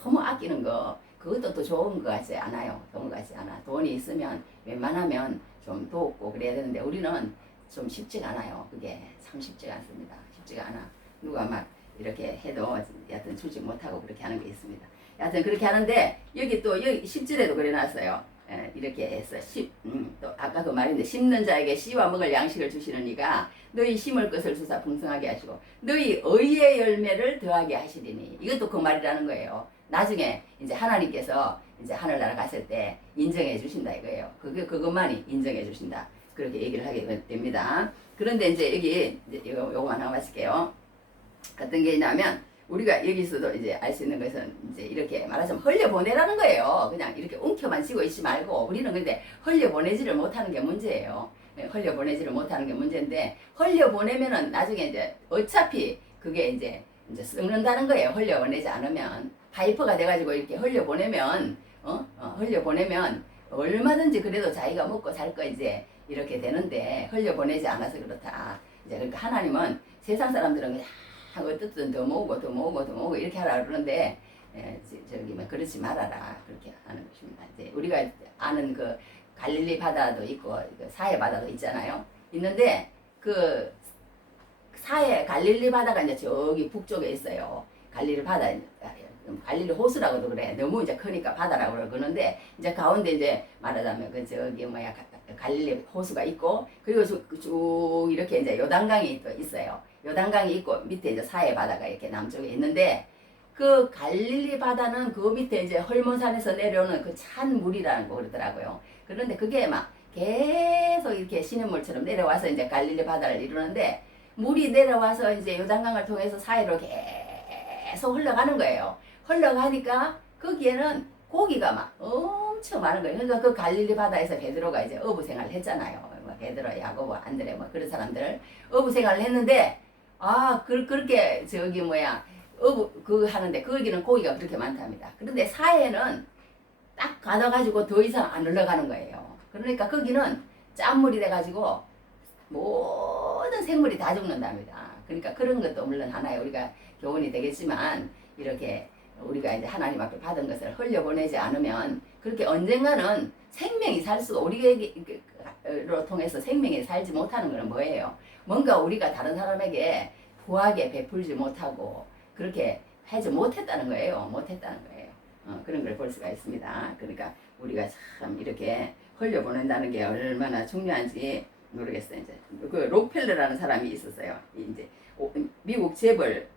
너무 아끼는 거, 그것도 또 좋은 것 같지 않아요. 좋은 것 같지 않아. 돈이 있으면 웬만하면 좀 돕고 그래야 되는데 우리는 좀 쉽지가 않아요. 그게 참 쉽지가 않습니다. 쉽지가 않아. 누가 막 이렇게 해도 여하튼 주지 못하고 그렇게 하는 게 있습니다. 여하튼 그렇게 하는데 여기 10절에도 그래놨어요. 이렇게 해서 또 아까 그 말인데, 심는 자에게 씨와 먹을 양식을 주시는 이가 너희 심을 것을 주사 풍성하게 하시고 너희 의의 열매를 더하게 하시리니, 이것도 그 말이라는 거예요. 나중에 이제 하나님께서 이제 하늘나라 갔을 때 인정해 주신다 이거예요. 그것만이 인정해 주신다, 그렇게 얘기를 하게 됩니다. 그런데 이제 여기 요거만 하고 마칠게요. 어떤 게 있냐면, 우리가 여기서도 이제 알 수 있는 것은 이제 이렇게 말하자면 흘려보내라는 거예요. 그냥 이렇게 움켜만 쥐고 있지 말고, 우리는 근데 흘려보내지를 못하는 게 문제예요. 흘려보내지를 못하는 게 문제인데, 흘려보내면은 나중에 이제 어차피 그게 이제 썩는다는 거예요. 흘려보내지 않으면. 파이퍼가 돼가지고 이렇게 흘려보내면, 흘려보내면 얼마든지 그래도 자기가 먹고 살 거 이제 이렇게 되는데, 흘려보내지 않아서 그렇다. 이제 그러니까 하나님은 세상 사람들은 그냥 어떻든 더 모으고 더 모으고 더 모으고 이렇게 하라 그러는데, 저기 뭐 그러지 말아라 그렇게 하는 것입니다. 이제 우리가 아는 그 갈릴리 바다도 있고 그 사해 바다도 있잖아요. 있는데 그 사해 갈릴리 바다가 이제 저기 북쪽에 있어요. 갈릴리 바다, 갈릴리 호수라고도 그래. 너무 이제 크니까 바다라고 그러는데, 이제 가운데 이제 말하자면 그 저기 뭐야 갈릴리 호수가 있고, 그리고 쭉 이렇게 이제 요단강이 또 있어요. 요단강이 있고 밑에 이제 사해 바다가 이렇게 남쪽에 있는데, 그 갈릴리 바다는 그 밑에 이제 헐몬산에서 내려오는 그 찬 물이라는 거 그러더라고요. 그런데 그게 막 계속 이렇게 시냇물처럼 내려와서 이제 갈릴리 바다를 이루는데, 물이 내려와서 이제 요단강을 통해서 사해로 계속 흘러가는 거예요. 흘러가니까 거기에는 고기가 막 엄청 많은 거예요. 그러니까 그 갈릴리 바다에서 베드로가 이제 어부 생활을 했잖아요. 뭐 베드로, 야고보, 안드레 뭐 그런 사람들 어부 생활을 했는데, 그렇게 저기 뭐야 어부 하는데 거기는 고기가 그렇게 많답니다. 그런데 사해는 딱 가둬가지고 더 이상 안 흘러가는 거예요. 그러니까 거기는 짠물이 돼가지고 모든 생물이 다 죽는답니다. 그러니까 그런 것도 물론 하나의 우리가 교훈이 되겠지만, 이렇게 우리가 이제 하나님 앞에 받은 것을 흘려보내지 않으면 그렇게 언젠가는 생명이 살 수가, 우리로 통해서 생명이 살지 못하는 것은 뭐예요? 뭔가 우리가 다른 사람에게 후하게 베풀지 못하고 그렇게 하지 못했다는 거예요. 못했다는 거예요. 그런 걸 볼 수가 있습니다. 그러니까 우리가 참 이렇게 흘려보낸다는 게 얼마나 중요한지 모르겠어요. 이제 그 록펠러라는 사람이 있었어요. 이제 미국 재벌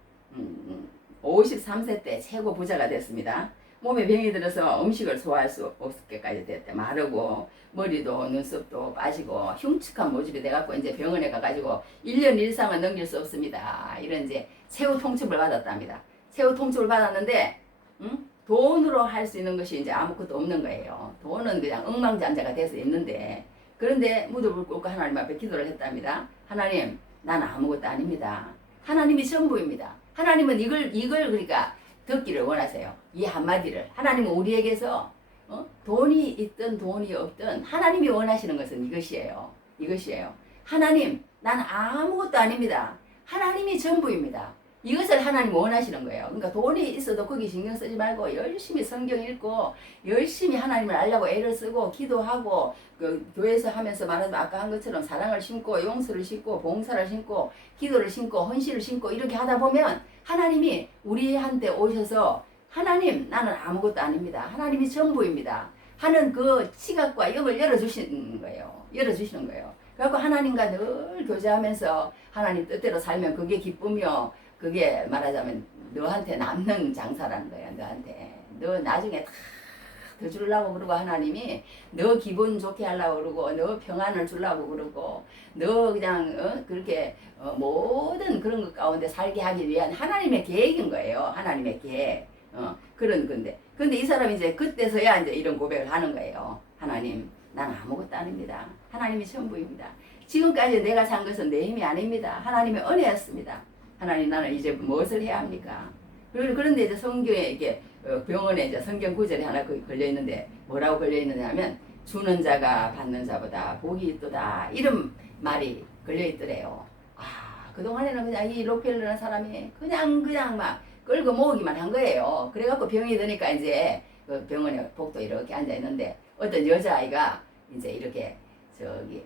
53세 때 최고 부자가 됐습니다. 몸에 병이 들어서 음식을 소화할 수 없게까지 됐대. 마르고 머리도 눈썹도 빠지고 흉측한 모습이 돼갖고 이제 병원에 가가지고 1년 일상은 넘길 수 없습니다. 이런 이제 최후 통첩을 받았답니다. 최후 통첩을 받았는데, 돈으로 할 수 있는 것이 이제 아무것도 없는 거예요. 돈은 그냥 억만장자가 돼서 있는데, 그런데 무릎을 꿇고 하나님 앞에 기도를 했답니다. 하나님, 나는 아무것도 아닙니다. 하나님이 전부입니다. 하나님은 이걸 그러니까 듣기를 원하세요. 이 한마디를. 하나님은 우리에게서 돈이 있든 돈이 없든 하나님이 원하시는 것은 이것이에요. 이것이에요. 하나님, 나는 아무것도 아닙니다. 하나님이 전부입니다. 이것을 하나님 원하시는 거예요. 그러니까 돈이 있어도 거기 신경 쓰지 말고 열심히 성경 읽고 열심히 하나님을 알려고 애를 쓰고 기도하고, 그 교회에서 하면서 말하면 아까 한 것처럼 사랑을 심고 용서를 심고 봉사를 심고 기도를 심고 헌신을 심고 이렇게 하다 보면 하나님이 우리한테 오셔서 하나님, 나는 아무것도 아닙니다. 하나님이 전부입니다. 하는 그 시각과 영을 열어주시는 거예요. 열어주시는 거예요. 그래갖고 하나님과 늘 교제하면서 하나님 뜻대로 살면 그게 기쁨이요. 그게 말하자면 너한테 남는 장사라는 거야. 너한테. 너 나중에 다 더 주려고 그러고, 하나님이 너 기분 좋게 하려고 그러고, 너 평안을 주려고 그러고, 너 그냥 그렇게 모든 그런 것 가운데 살게 하기 위한 하나님의 계획인 거예요. 하나님의 계획. 그런 건데. 근데 이 사람이 이제 그때서야 이제 이런 고백을 하는 거예요. 하나님, 나는 아무것도 아닙니다. 하나님이 전부입니다. 지금까지 내가 산 것은 내 힘이 아닙니다. 하나님의 은혜였습니다. 하나님, 나는 이제 무엇을 해야 합니까? 그런데 이제 성경에 이게 병원에 이제 성경 구절이 하나 걸려 있는데, 뭐라고 걸려 있느냐 하면 주는 자가 받는 자보다 복이 있도다, 이런 말이 걸려 있더래요. 그동안에는 그냥 이 록펠러라는 사람이 그냥 막 끌고 모으기만 한 거예요. 그래갖고 병이 드니까 이제 그 병원에 복도 이렇게 앉아 있는데, 어떤 여자아이가 이제 이렇게 저기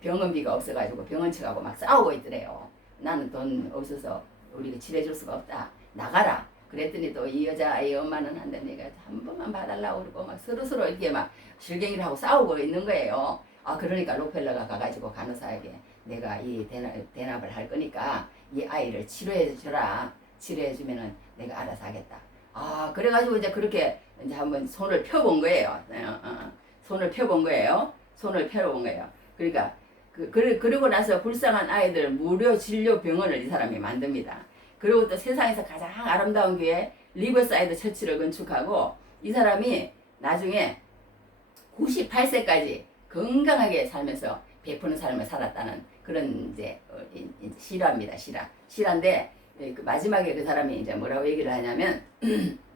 병원비가 없어가지고 병원 측하고 막 싸우고 있더래요. 나는 돈 없어서 우리가 치료해줄 수가 없다, 나가라. 그랬더니 또 이 여자아이 엄마는 한데 내가 한 번만 봐달라고 그러고 막 서로서로 이렇게 막 실갱이를 하고 싸우고 있는 거예요. 그러니까 록펠러가 가가지고 간호사에게 내가 이 대납을 할 거니까 이 아이를 치료해주라. 치료해주면은 내가 알아서 하겠다. 그래가지고 이제 그렇게 이제 한번 손을 펴본 거예요. 손을 펴본 거예요. 손을 펴본 거예요. 그러니까 그러고 나서 불쌍한 아이들 무료 진료 병원을 이 사람이 만듭니다. 그리고 또 세상에서 가장 아름다운 교회 리버사이드 처치를 건축하고, 이 사람이 나중에 98세까지 건강하게 살면서 베푸는 삶을 살았다는 그런 이제 실화입니다. 실화인데 그 마지막에 그 사람이 이제 뭐라고 얘기를 하냐면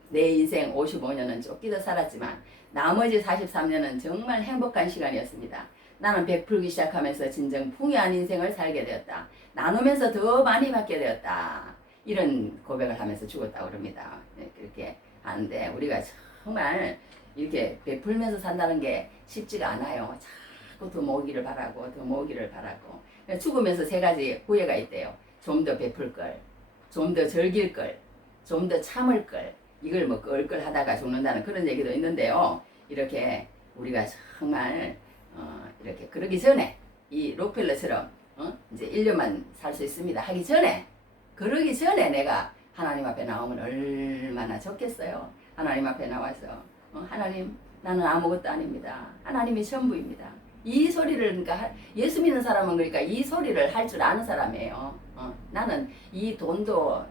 내 인생 55년은 쫓기듯 살았지만 나머지 43년은 정말 행복한 시간이었습니다. 나는 베풀기 시작하면서 진정 풍요한 인생을 살게 되었다. 나누면서 더 많이 받게 되었다. 이런 고백을 하면서 죽었다고 그럽니다. 네, 그렇게 하는데 우리가 정말 이렇게 베풀면서 산다는 게 쉽지가 않아요. 자꾸 더 모으기를 바라고 더 모으기를 바라고. 죽으면서 세 가지 후회가 있대요. 좀 더 베풀 걸, 좀 더 즐길 걸, 좀 더 참을 걸. 이걸 뭐 껄껄 하다가 죽는다는 그런 얘기도 있는데요. 이렇게 우리가 정말 이렇게 그러기 전에 이 록펠러처럼 이제 1년만 살 수 있습니다 하기 전에, 그러기 전에 내가 하나님 앞에 나오면 얼마나 좋겠어요. 하나님 앞에 나와서 하나님, 나는 아무것도 아닙니다. 하나님이 전부입니다. 이 소리를, 그러니까 예수 믿는 사람은 그러니까 이 소리를 할 줄 아는 사람이에요. 나는 이 돈도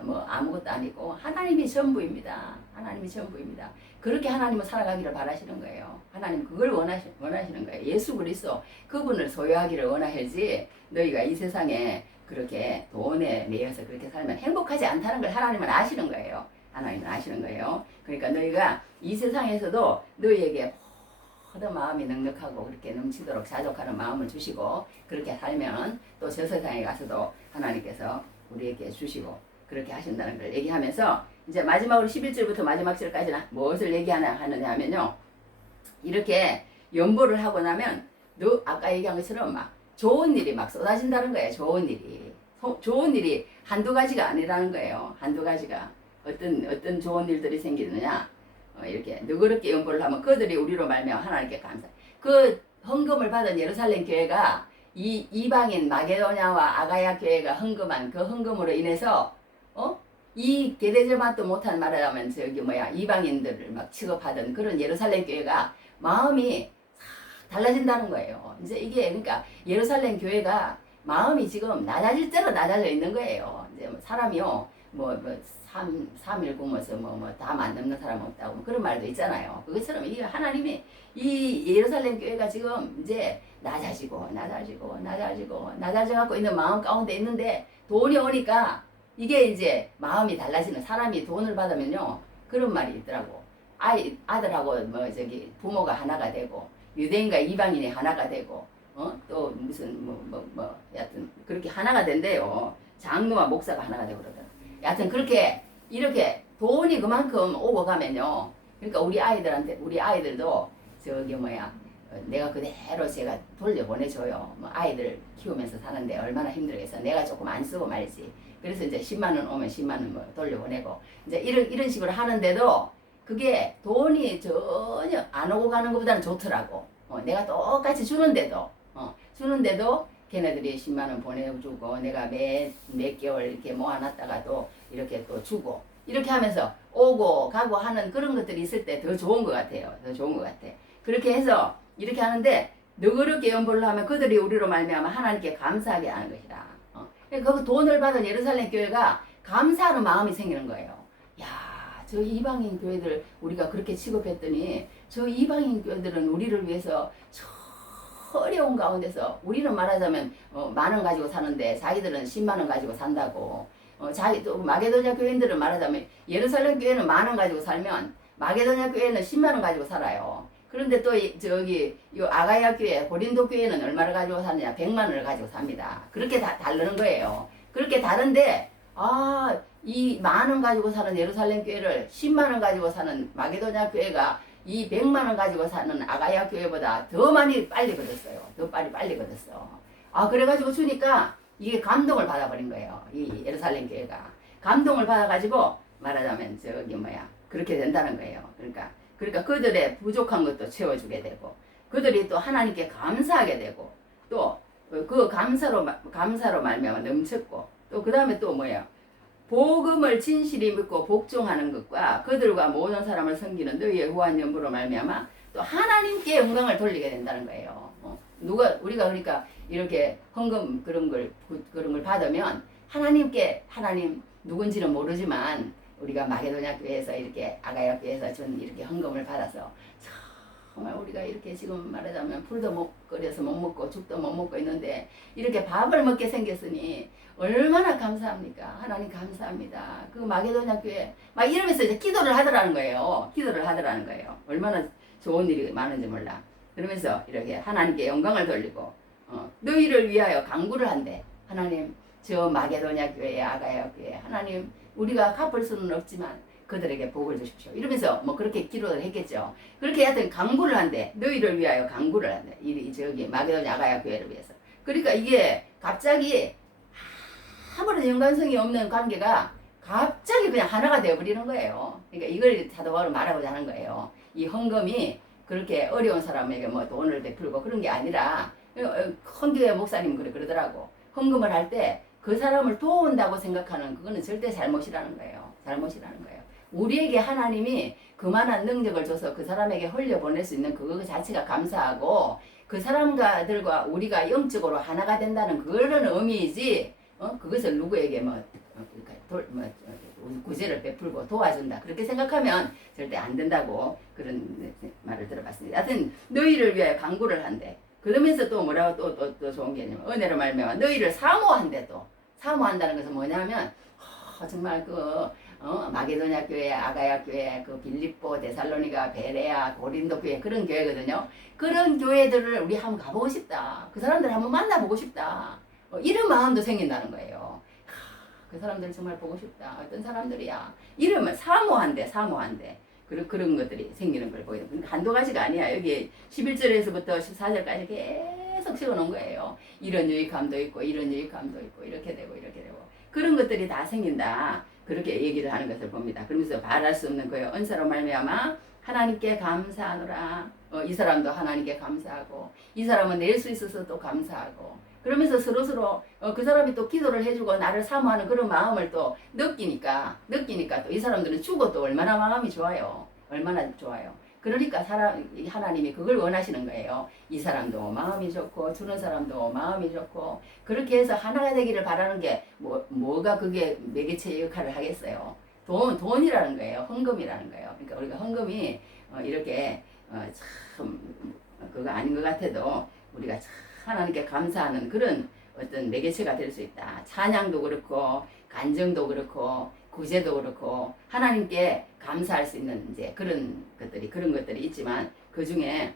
뭐 아무것도 아니고 하나님이 전부입니다. 하나님이 전부입니다. 그렇게 하나님은 살아가기를 바라시는 거예요. 하나님 그걸 원하시는 거예요. 예수 그리스도 그분을 소유하기를 원하지, 너희가 이 세상에 그렇게 돈에 매여서 그렇게 살면 행복하지 않다는 걸 하나님은 아시는 거예요. 하나님은 아시는 거예요. 그러니까 너희가 이 세상에서도 너희에게 모든 마음이 넉넉하고 그렇게 넘치도록 자족하는 마음을 주시고, 그렇게 살면 또 저 세상에 가서도 하나님께서 우리에게 주시고 그렇게 하신다는 걸 얘기하면서, 이제 마지막으로 11절부터 마지막 절까지는 무엇을 얘기하느냐 하면요, 이렇게 연보를 하고 나면 너 아까 얘기한 것처럼 막 좋은 일이 막 쏟아진다는 거예요. 좋은 일이 한두 가지가 아니라는 거예요. 한두 가지가 어떤 좋은 일들이 생기느냐, 이렇게 너그럽게 연보를 하면 그들이 우리로 말미암아 하나님께 감사. 그 헌금을 받은 예루살렘 교회가 이 이방인 마게도냐와 아가야 교회가 헌금한 그 헌금으로 인해서 이 게레제만도 못한 말하자면 이방인들을 막 취급하던 그런 예루살렘 교회가 마음이 달라진다는 거예요. 이제 이게 그러니까 예루살렘 교회가 마음이 지금 낮아질 대로 낮아져 있는 거예요. 이제 사람이요 3일 굶어서 다 만넘는 사람 없다고 그런 말도 있잖아요. 그것처럼 이게 하나님이 이 예루살렘 교회가 지금 이제 낮아져갖고 있는 마음 가운데 있는데, 돈이 오니까 이게 이제 마음이 달라지는, 사람이 돈을 받으면요 그런 말이 있더라고. 아들하고 부모가 하나가 되고, 유대인과 이방인이 하나가 되고, 또 무슨 여하튼 그렇게 하나가 된대요. 장로와 목사가 하나가 되고 그러더라고. 여하튼 그렇게 이렇게 돈이 그만큼 오고 가면요, 그러니까 우리 아이들도 내가 그대로 제가 돌려보내줘요. 아이들 키우면서 사는데 얼마나 힘들겠어. 내가 조금 안 쓰고 말지. 그래서 이제 10만 원 오면 10만 원 돌려보내고, 이제 이런 식으로 하는데도 그게 돈이 전혀 안 오고 가는 것보다는 좋더라고. 내가 똑같이 주는데도 걔네들이 10만 원 보내주고, 내가 몇 개월 이렇게 모아놨다가도 이렇게 또 주고, 이렇게 하면서 오고 가고 하는 그런 것들이 있을 때 더 좋은 것 같아요. 더 좋은 것 같아. 그렇게 해서 이렇게 하는데, 너그럽게 연보를 하면 그들이 우리로 말미암아 하나님께 감사하게 하는 것이다. 그 돈을 받은 예루살렘 교회가 감사하는 마음이 생기는 거예요. 야, 저 이방인 교회들 우리가 그렇게 취급했더니 저 이방인 교회들은 우리를 위해서 어려운 가운데서, 우리는 말하자면 10,000원 가지고 사는데 자기들은 10만 원 가지고 산다고. 또 마게도냐 교인들은 말하자면 예루살렘 교회는 10,000원 가지고 살면 마게도냐 교회는 10만 원 가지고 살아요. 그런데 또 이 아가야 교회, 고린도 교회는 얼마를 가지고 사느냐? 100만 원을 가지고 삽니다. 그렇게 다르는 거예요. 그렇게 다른데, 이 10,000원 가지고 사는 예루살렘 교회를 10만 원 가지고 사는 마게도냐 교회가 이 100만 원 가지고 사는 아가야 교회보다 더 많이 빨리 거뒀어요. 더 빨리 거뒀어. 그래가지고 주니까 이게 감동을 받아버린 거예요. 이 예루살렘 교회가 감동을 받아가지고 말하자면 그렇게 된다는 거예요. 그러니까 그들의 부족한 것도 채워주게 되고, 그들이 또 하나님께 감사하게 되고, 또 그 감사로 말미암아 넘쳤고, 또 그 다음에 또 복음을 진실히 믿고 복종하는 것과 그들과 모든 사람을 섬기는 너희의 후한 연부로 말미암아 또 하나님께 영광을 돌리게 된다는 거예요. 우리가 그러니까 이렇게 헌금 그런 걸 받으면 하나님 누군지는 모르지만, 우리가 마게도냐 교회에서 이렇게 아가야 교회에서 전 이렇게 헌금을 받아서 정말 우리가 이렇게 지금 말하자면 풀도 못 끓여서 못 먹고 죽도 못 먹고 있는데 이렇게 밥을 먹게 생겼으니 얼마나 감사합니까? 하나님 감사합니다. 그 마게도냐 교회 막 이러면서 이제 기도를 하더라는 거예요. 기도를 하더라는 거예요. 얼마나 좋은 일이 많은지 몰라. 그러면서 이렇게 하나님께 영광을 돌리고 너희를 위하여 간구를 한대. 하나님 저 마게도냐 교회 아가야 교회 하나님 우리가 갚을 수는 없지만 그들에게 복을 주십시오. 이러면서 뭐 그렇게 기도를 했겠죠. 그렇게 하여튼 간구를 한대. 너희를 위하여 간구를 한대. 이 저기 마게도냐 아가야 교회를 위해서. 그러니까 이게 갑자기 아무런 연관성이 없는 관계가 갑자기 그냥 하나가 되어버리는 거예요. 그러니까 이걸 사도 바울은 말하고자 하는 거예요. 이 헌금이 그렇게 어려운 사람에게 뭐 돈을 베풀고 그런 게 아니라 큰 교회 목사님 그러더라고. 헌금을 할 때 그 사람을 도운다고 생각하는 그거는 절대 잘못이라는 거예요. 잘못이라는 거예요. 우리에게 하나님이 그만한 능력을 줘서 그 사람에게 흘려보낼 수 있는 그거 자체가 감사하고 그 사람들과 우리가 영적으로 하나가 된다는 그런 의미이지 그것을 누구에게 구제를 베풀고 도와준다 그렇게 생각하면 절대 안 된다고 그런 말을 들어봤습니다. 하여튼 너희를 위하여 간구를 한대. 그러면서 또 뭐라고 또 좋은 게 있냐면 은혜로 말미암아 너희를 사모한대. 또 사모한다는 것은 뭐냐면 정말 마게도냐 교회, 아가야 교회, 그 빌립보, 데살로니가, 베레아, 고린도 교회 그런 교회거든요. 그런 교회들을 우리 한번 가보고 싶다. 그 사람들 한번 만나보고 싶다. 이런 마음도 생긴다는 거예요. 그 사람들 정말 보고 싶다. 어떤 사람들이야. 이러면 사모한대. 그런 것들이 생기는 걸 보이는. 그러니까 한두 가지가 아니야. 여기 11절에서부터 14절까지 계속 세워놓은 거예요. 이런 유익함도 있고, 이런 유익함도 있고, 이렇게 되고. 그런 것들이 다 생긴다. 그렇게 얘기를 하는 것을 봅니다. 그러면서 말할 수 없는 거예요. 은사로 말미암아 하나님께 감사하노라. 이 사람도 하나님께 감사하고, 이 사람은 낼 수 있어서 또 감사하고, 그러면서 서로 그 사람이 또 기도를 해주고 나를 사모하는 그런 마음을 또 느끼니까 또 이 사람들은 주고 또 얼마나 마음이 좋아요. 얼마나 좋아요. 그러니까 하나님이 그걸 원하시는 거예요. 이 사람도 마음이 좋고 주는 사람도 마음이 좋고 그렇게 해서 하나가 되기를 바라는 게 뭐가 그게 매개체의 역할을 하겠어요. 돈이라는 거예요. 헌금이라는 거예요. 그러니까 우리가 헌금이 이렇게 참 그거 아닌 것 같아도 우리가 참 하나님께 감사하는 그런 어떤 매개체가 될 수 있다. 찬양도 그렇고 간정도 그렇고 구제도 그렇고 하나님께 감사할 수 있는 이제 그런 것들이 있지만 그 중에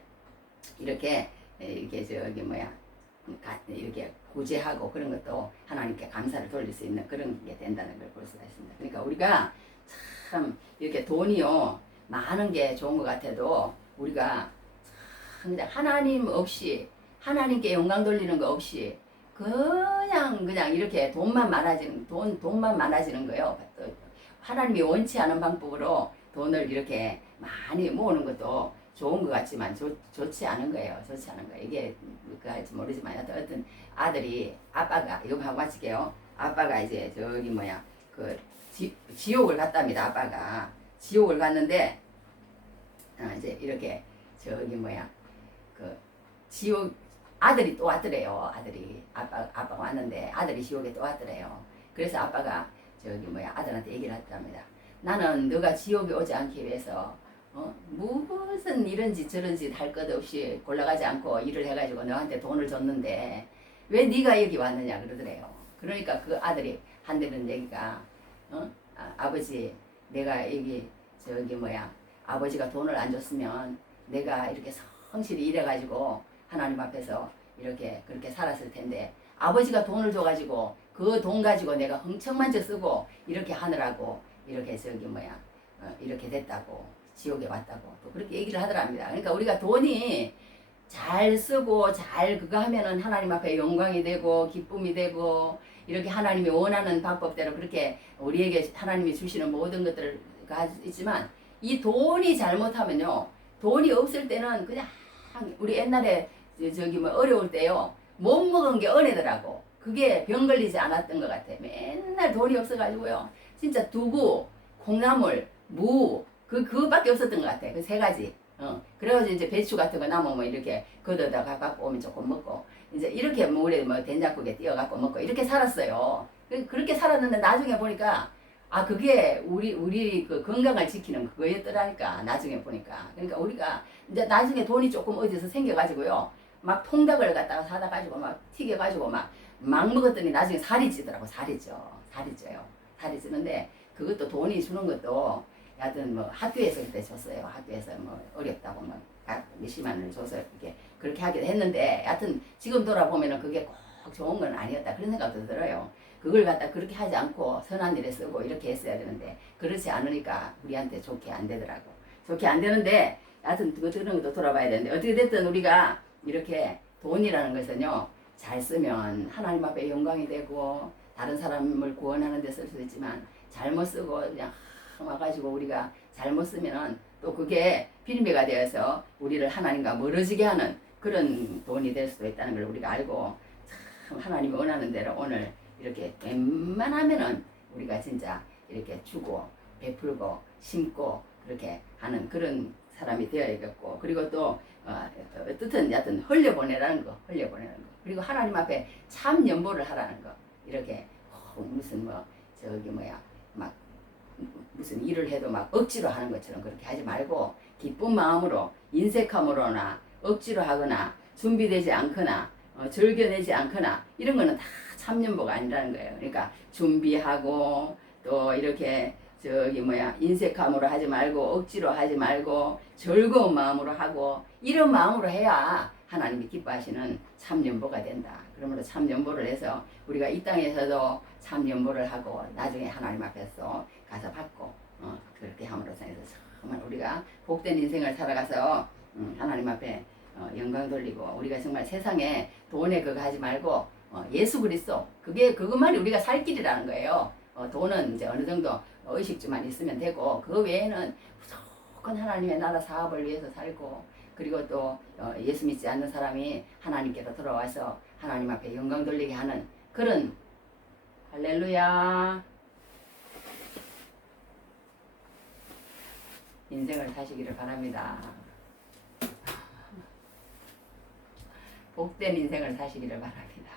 이렇게 이렇게 구제하고 그런 것도 하나님께 감사를 돌릴 수 있는 그런 게 된다는 걸 볼 수가 있습니다. 그러니까 우리가 참 이렇게 돈이요 많은 게 좋은 것 같아도 우리가 참 하나님 없이 하나님께 영광 돌리는 거 없이 그냥 이렇게 돈만 많아지는 거예요. 하나님이 원치 않은 방법으로 돈을 이렇게 많이 모으는 것도 좋은 것 같지만 좋지 않은 거예요. 이게 뭘까 할지 모르지만 어떤 아빠가 이거 하고 마칠게요. 아빠가 이제 지옥을 갔답니다. 아빠가 지옥을 갔는데 이제 이렇게 지옥 아들이 또 왔더래요. 아빠가 왔는데 아들이 지옥에 또 왔더래요. 그래서 아빠가 아들한테 얘기를 했답니다. 나는 너가 지옥에 오지 않기 위해서 무슨 이런지 저런지 할 것 없이 골라가지 않고 일을 해가지고 너한테 돈을 줬는데 왜 네가 여기 왔느냐 그러더래요. 그러니까 그 아들이 한대는 얘기가 아버지 내가 여기 아버지가 돈을 안 줬으면 내가 이렇게 성실히 일해가지고 하나님 앞에서 그렇게 살았을 텐데 아버지가 돈을 줘가지고 그 돈 가지고 내가 흥청만져 쓰고 이렇게 하느라고 이렇게 이렇게 됐다고 지옥에 왔다고 또 그렇게 얘기를 하더랍니다. 그러니까 우리가 돈이 잘 쓰고 잘 그거 하면은 하나님 앞에 영광이 되고 기쁨이 되고 이렇게 하나님이 원하는 방법대로 그렇게 우리에게 하나님이 주시는 모든 것들을 있지만 이 돈이 잘못하면요 돈이 없을 때는 그냥 우리 옛날에 어려울 때요 못 먹은 게 은혜더라고. 그게 병 걸리지 않았던 것 같아. 맨날 돈이 없어가지고요 진짜 두부, 콩나물, 무 그거밖에 없었던 것 같아. 그 세 가지. 그래가지고 이제 배추 같은 거 남으면 이렇게 걷어다가 갖고 오면 조금 먹고 이제 이렇게 물에 된장국에 띄어갖고 먹고 이렇게 살았어요. 그렇게 살았는데 나중에 보니까 아 그게 우리 그 건강을 지키는 그거였더라니까 나중에 보니까. 그러니까 우리가 이제 나중에 돈이 조금 어디서 생겨가지고요 막 통닭을 갖다가 사다 가지고 막 튀겨 가지고 막 먹었더니 나중에 살이 찌더라고. 살이 쪄요. 살이 찌는데 그것도 돈이 주는 것도 하여튼 뭐 학교에서 그때 줬어요. 학교에서 뭐 어렵다고 뭐 몇십만 원을 줘서 이렇게 그렇게 하기도 했는데 하여튼 지금 돌아보면은 그게 꼭 좋은 건 아니었다 그런 생각도 들어요. 그걸 갖다 그렇게 하지 않고 선한 일에 쓰고 이렇게 했어야 되는데 그렇지 않으니까 우리한테 좋게 안 되더라고. 좋게 안 되는데 하여튼 그런 것도 돌아봐야 되는데 어떻게 됐든 우리가 이렇게 돈이라는 것은요 잘 쓰면 하나님 앞에 영광이 되고 다른 사람을 구원하는 데 쓸 수 있지만 잘못 쓰고 그냥 와가지고 우리가 잘못 쓰면은 또 그게 비린배가 되어서 우리를 하나님과 멀어지게 하는 그런 돈이 될 수도 있다는 걸 우리가 알고 참 하나님이 원하는 대로 오늘 이렇게 웬만하면은 우리가 진짜 이렇게 주고 베풀고 심고 그렇게 하는 그런 사람이 되어야겠고 그리고 또 어떻든 여튼 흘려보내라는 거 그리고 하나님 앞에 참 연보를 하라는 거 이렇게 무슨 뭐 저기 뭐야 막 무슨 일을 해도 막 억지로 하는 것처럼 그렇게 하지 말고 기쁜 마음으로 인색함으로나 억지로 하거나 준비되지 않거나 절겨내지 않거나 이런 거는 다 참연보가 아니라는 거예요. 그러니까 준비하고 또 이렇게 저기 뭐야 인색함으로 하지 말고 억지로 하지 말고 즐거운 마음으로 하고 이런 마음으로 해야 하나님이 기뻐하시는 참연보가 된다. 그러므로 참연보를 해서 우리가 이 땅에서도 참연보를 하고 나중에 하나님 앞에서 가서 받고 그렇게 함으로써 해서 정말 우리가 복된 인생을 살아가서 하나님 앞에 영광 돌리고 우리가 정말 세상에 돈에 그거 하지 말고 예수 그리스도 그것만이 우리가 살 길이라는 거예요. 돈은 이제 어느 정도 의식주만 있으면 되고 그 외에는 무조건 하나님의 나라 사업을 위해서 살고 그리고 또 예수 믿지 않는 사람이 하나님께로 돌아와서 하나님 앞에 영광 돌리게 하는 그런 할렐루야 인생을 사시기를 바랍니다. 복된 인생을 사시기를 바랍니다.